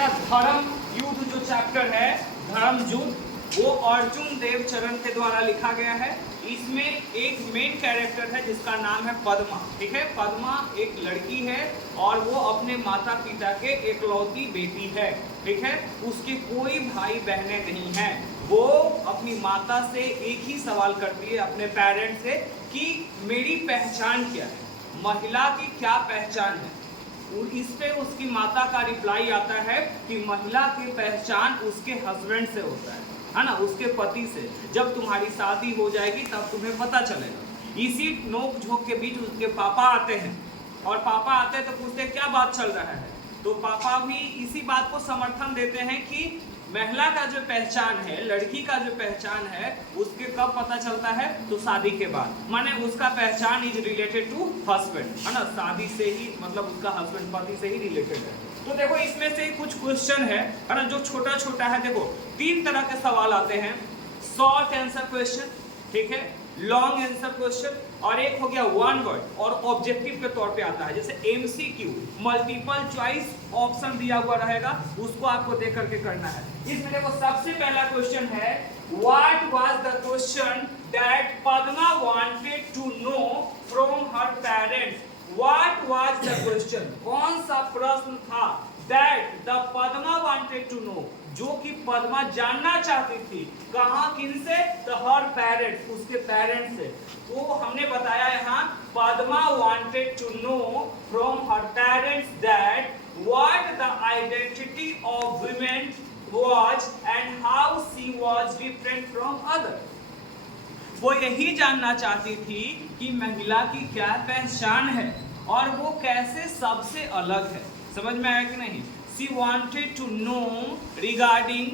ना धर्म युद्ध जो चैप्टर है धर्म युद्ध, वो अर्जुन देव चरण के द्वारा लिखा गया है। इसमें एक मेन कैरेक्टर है जिसका नाम है पद्मा। ठीक है, पद्मा एक लड़की है और वो अपने माता पिता के एकलौती बेटी है। ठीक है, उसके कोई भाई बहनें नहीं हैं। वो अपनी माता से एक ही सवाल करती है, अपने पेरेंट्स से, कि मेरी पहचान क्या है, महिला की क्या पहचान है। इस पे उसकी माता का रिप्लाई आता है कि महिला की पहचान उसके हस्बैंड से होता है ना, उसके पति से। जब तुम्हारी शादी हो जाएगी तब तुम्हें पता चलेगा। इसी नोक झोंक के बीच उसके पापा आते हैं, और पापा आते हैं तो पूछते हैं क्या बात चल रहा है। तो पापा भी इसी बात को समर्थन देते हैं कि महिला का जो पहचान है, लड़की का जो पहचान है, उसके कब पता चलता है, तो शादी के बाद। माने उसका पहचान इज रिलेटेड टू हस्बैंड, है ना, शादी से ही, मतलब उसका हस्बैंड पति से ही रिलेटेड है। तो देखो इसमें से कुछ क्वेश्चन है ना, जो छोटा छोटा है। देखो 3 तरह के सवाल आते हैं, शॉर्ट आंसर क्वेश्चन, ठीक है, लॉन्ग आंसर क्वेश्चन, और एक हो गया वन वर्ड और ऑब्जेक्टिव के तौर पे आता है, जैसे एमसीक्यू, मल्टीपल चॉइस ऑप्शन दिया हुआ रहेगा, उसको आपको देख करके करना है। इसमें देखो सबसे पहला क्वेश्चन है, what was the question that Padma wanted to know from her parents. What was the question, कौन सा प्रश्न था, that the Padma wanted to know, जो कि पद्मा जानना चाहती थी, कहां, किनसे, द हर पेरेंट्स, उसके पेरेंट्स से। तो हमने बताया यहाँ Padma wanted to know from her parents that what the identity of women was and how she was different from other. वो यही जानना चाहती थी कि महिला की क्या पहचान है और वो कैसे सबसे अलग है। समझ में आया कि नहीं? She wanted to know regarding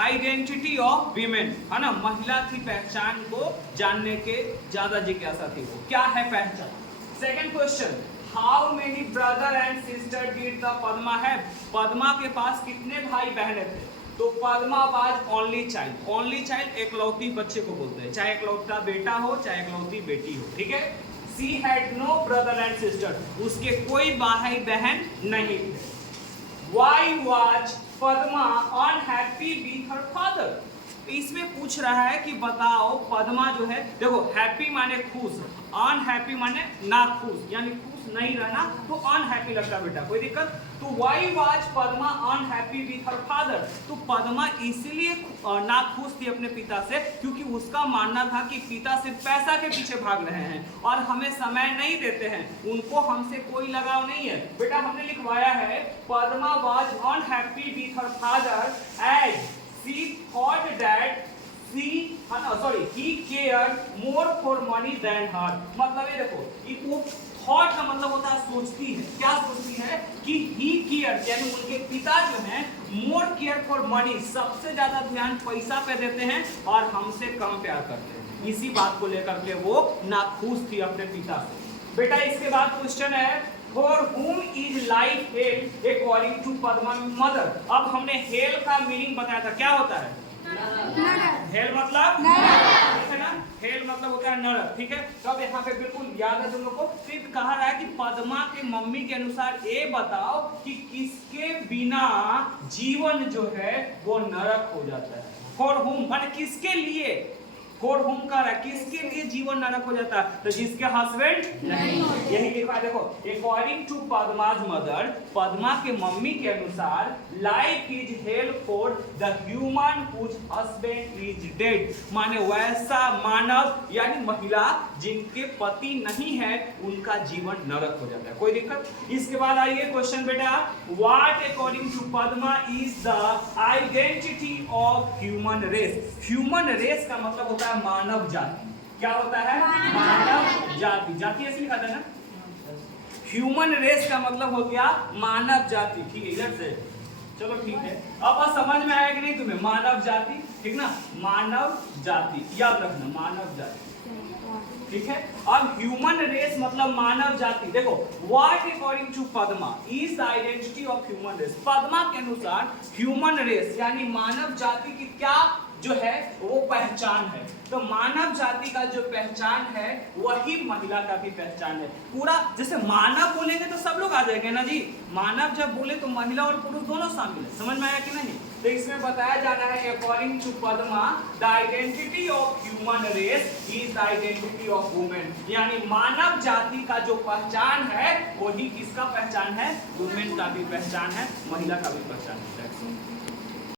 identity of women, है ना, महिला की पहचान को जानने के ज्यादा जिज्ञासा थी। वो क्या है पहचान। Second question, how many brother and sister did the Padma have. Padma के पास कितने भाई बहने थे, तो Padma was only child. Only child एकलौती बच्चे को बोलते हैं, चाहे एकलौता बेटा हो चाहे एकलौती बेटी हो। ठीक है, she had no brother and sister, उसके कोई भाई बहन नहीं थे। Why was Padma unhappy with her father? इसमें पूछ रहा है कि बताओ पद्मा जो है, देखो हैप्पी माने खुश, अनहैप्पी माने ना खुश, यानी खुश नहीं रहना, तो अनहैप्पी लगता बेटा, कोई दिक्कत। तो why was Padma unhappy with her father? तो पद्मा इसलिए ना खुश थी अपने पिता से क्योंकि उसका मानना था कि पिता सिर्फ पैसा के पीछे भाग रहे हैं और हमें समय नहीं देते हैं, उनको हमसे कोई लगाव नहीं है। बेटा हमने लिखवाया है Padma was unhappy with her father as she thought that he cared more for money than her। मतलब ये देखो, वो थॉट का मतलब होता है सोचती है। क्या सोचती है कि he cared, यानी उनके पिता जो हैं more care for money, सबसे ज्यादा ध्यान पैसा पे देते हैं और हमसे कम प्यार करते हैं। इसी बात को लेकर के वो नाखुश थी अपने पिता से। बेटा इसके बाद क्वेश्चन है, For whom is life hell according to Padma mother. अब हमने हेल का मीनिंग बताया था, क्या होता है, हेल मतलब ठीक है ना, हेल मतलब होता है नरक। ठीक है, तो अब यहाँ पे बिल्कुल याद है तुम लोग को। फिर कहा रहा है कि पद्मा के मम्मी के अनुसार ये बताओ कि किसके बिना जीवन जो है वो नरक हो जाता है। फॉर हुम माने किसके लिए, फॉर हुम का रहा, किसके लिए जीवन नरक हो जाता है, तो जिसके हस्बैंड नहीं। यही लिखा है देखो, according to Padma's mother, Padma के मम्मी के अनुसार life is hell for the human whose husband is dead. माने वैसा मानव यानी महिला जिनके पति नहीं है उनका जीवन नरक हो जाता है। कोई दिक्कत। इसके बाद आइए क्वेश्चन बेटा, what according to Padma is the identity of human race. Human race का मतलब होता है मानव जाति। क्या होता है, मानव जाति। जाति ऐसे लिखा था ना, ह्यूमन रेस का मतलब हो गया मानव जाति। ठीक है, इधर से चलो ठीक है। अब समझ में आया कि नहीं तुम्हें, मानव जाति, ठीक ना, मानव जाति याद रखना, मानव जाति। ठीक है, अब ह्यूमन रेस मतलब मानव जाति। देखो what according to Padma is the identity of human race. Padma के अनुसार ह्यूमन रेस यानी मानव जाति की क्या जो है वो पहचान है। तो मानव जाति का जो पहचान है वही महिला का भी पहचान है। पूरा जैसे मानव बोलेंगे तो सब लोग आ जाएंगे ना जी, मानव जब बोले तो महिला और पुरुष दोनों शामिल है, समझ में आया कि नहीं। तो इसमें बताया जाना है according to Padma the identity of human race is the identity of women, यानी मानव जाति का जो पहचान है वही किसका पहचान है, वुमेन का भी पहचान है, महिला का भी पहचान है।